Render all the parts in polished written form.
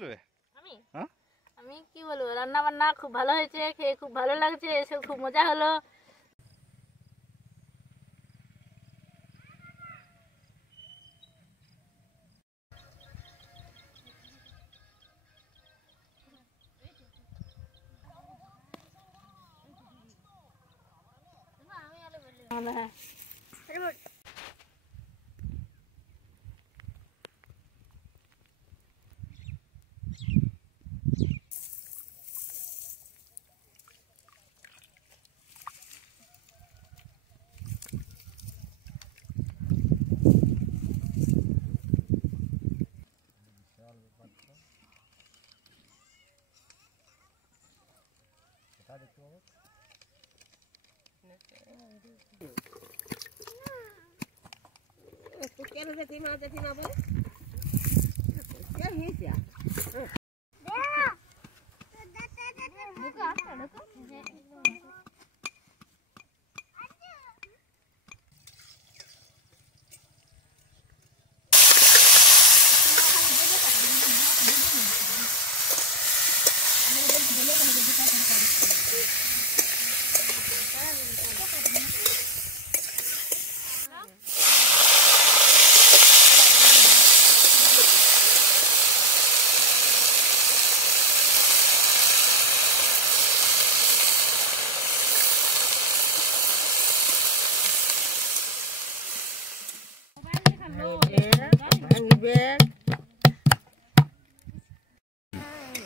বলবে? আমি হ্যাঁ আমি কি বলবো, রান্না বান্না খুব ভালো হয়েছে, খেয়ে খুব ভালো লাগছে, এসে খুব মজা হলো।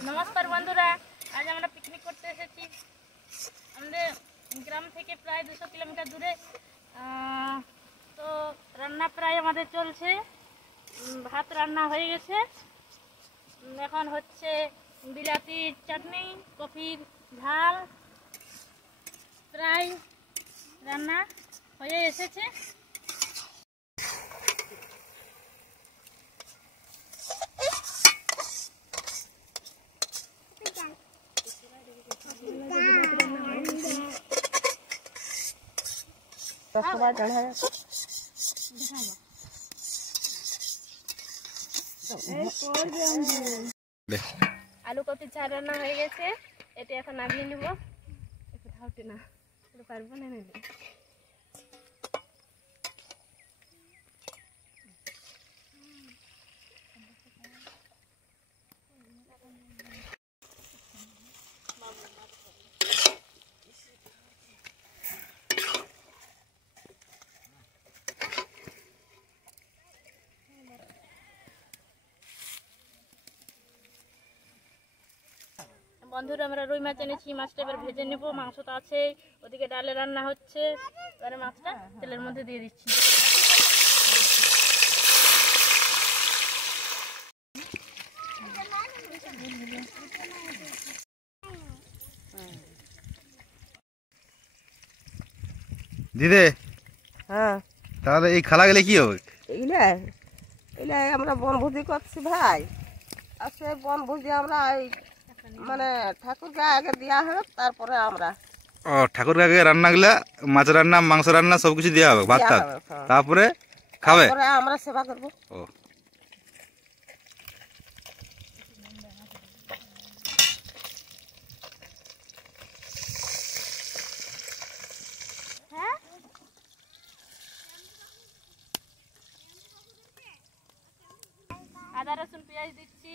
নমস্কার বন্ধুরা, আজ আমরা পিকনিক করতে এসেছি আমাদের গ্রাম থেকে প্রায় 200 কিলোমিটার দূরে। তো রান্না প্রায় আমাদের চলছে, ভাত রান্না হয়ে গেছে, এখন হচ্ছে বিলাতি চাটনি, কফির ঝাল, প্রায় রান্না হয়ে এসেছে। আলু কপির ঝাল রান্না হয়ে গেছে, এটা এখন নামিয়ে নেব। না পারবো না নিলে। বন্ধুরা, আমরা রুই মাছ এনেছি, মাছটা এবার ভেজে নেব। মাংসটা আছে, ওদিকে ডালে রান্না হচ্ছে, এবারে মাছটা তেলের মধ্যে দিয়ে দিচ্ছি। দিদে, হ্যাঁ, তাহলে এই খালা গেলে কি হবে? এইলে আমরা বনভোজি করছি ভাই। আর সেই বনভোজি আমরা মানে ঠাকুরকে আগে দেওয়া হবে, তারপরে আমরা ঠাকুর কাকে রান্না গুলা, মাছ রান্না, মাংস রান্না সবকিছু দেওয়া হবে, ভাত থাক, তারপরে খাবে, আমরা সেবা করবো। ও আদা রসুন পেঁয়াজ দিচ্ছি,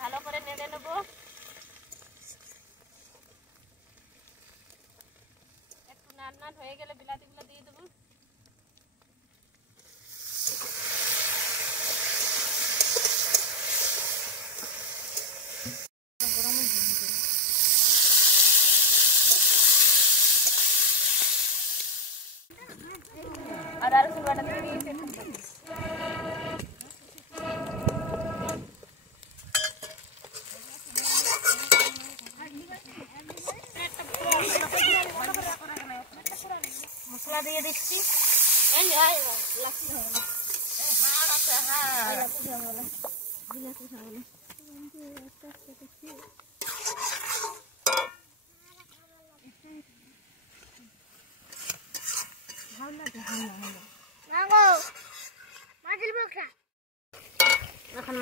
ভালো করে নেড়ে নেব। একটু নান নান হয়ে গেলে বিলাতিগুলো দিয়ে দেবো। আদা রসুন বাটা দিয়ে দিয়েছি। মশলা দিয়ে দিচ্ছি।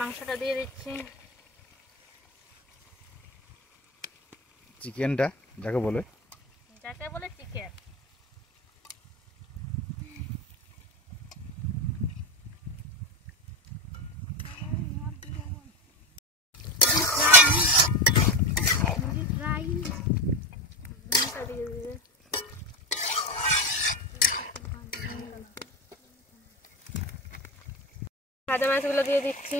মাংসটা দিয়ে দিচ্ছি। চিকেনটা যাকে বলে চিকেন। ভাজা মাছগুলো দিয়ে দিচ্ছি।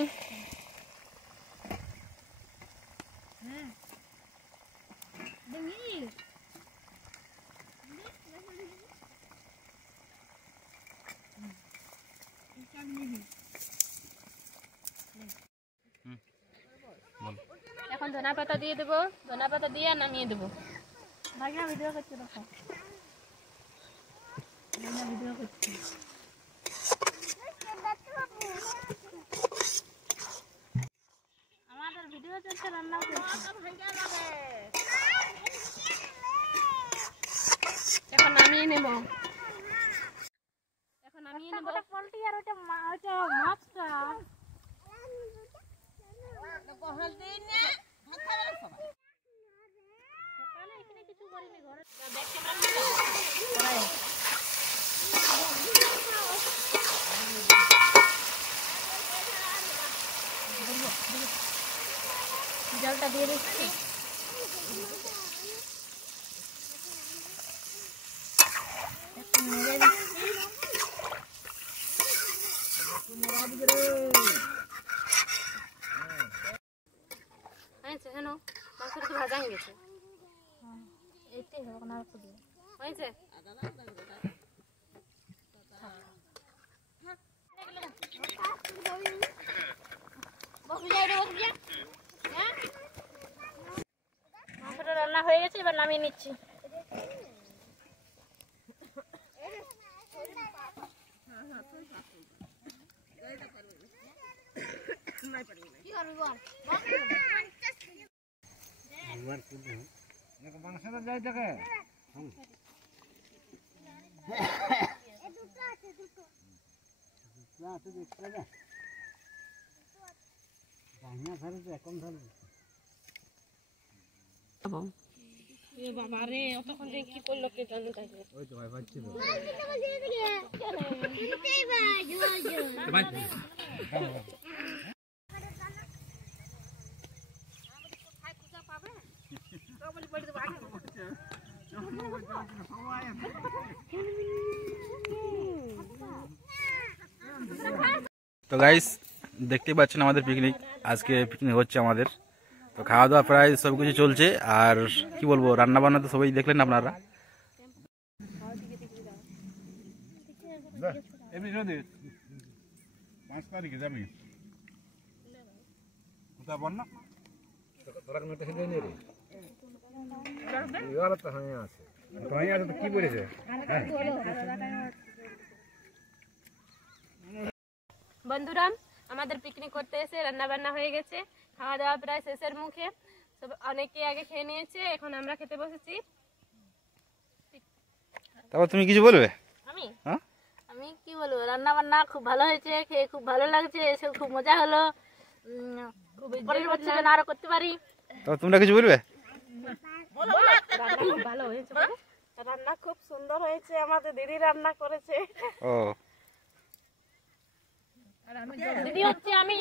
এখন ধনা পাতা দিয়ে দেবো, ধনা পাতা দিয়ে নামিয়ে দেবো। ভাগিনা ভিডিও করছে, দেখো ভিডিও করছে। আমাদের ভিডিও চলছে, রান্না এখন নামিয়ে নেব। পোলট্রি আর ওটা মাছটা সকালে এখানে কিছু করিনি, ঘরে জলটা দিয়ে দিচ্ছি। মাংসটা তো ভাজা হয়ে গেছে, এইটাই হবে না, হয়েছে। মাংসটা রান্না হয়ে গেছে, এবার নামিয়ে নিচ্ছি। বাবা রে, অতক্ষণ যে কি করলো কে জানে। তাই ওই তো ভাই পাচ্ছি তো। তো গাইস দেখতেই পাচ্ছেন আমাদের পিকনিক, আজকে পিকনিক হচ্ছে আমাদের। তো খাওয়া দাওয়া প্রায় সব কিছু চলছে, আর কি বলবো, রান্না বান্না তো সবাই দেখলেন আপনারা। বন্ধুরা, আমাদের পিকনিক করতে এসে রান্না বান্না হয়ে গেছে, খাওয়া দাওয়া প্রায় শেষের মুখে। সব অনেকে আগে খেয়ে নিয়েছে, এখন আমরা খেতে বসেছি। তারপর তুমি কিছু বলবে? আমি কি বলবো, রান্না বান্না খুব ভালো হয়েছে, খেয়ে খুব ভালো লাগছে, এসে খুব মজা হলো। আরো করতে পারি। তোমরা কিছু বলবে? ভালো হয়েছে, রান্না খুব সুন্দর হয়েছে, আমাদের দিদি রান্না করেছে। ও দিদি হচ্ছে আমি।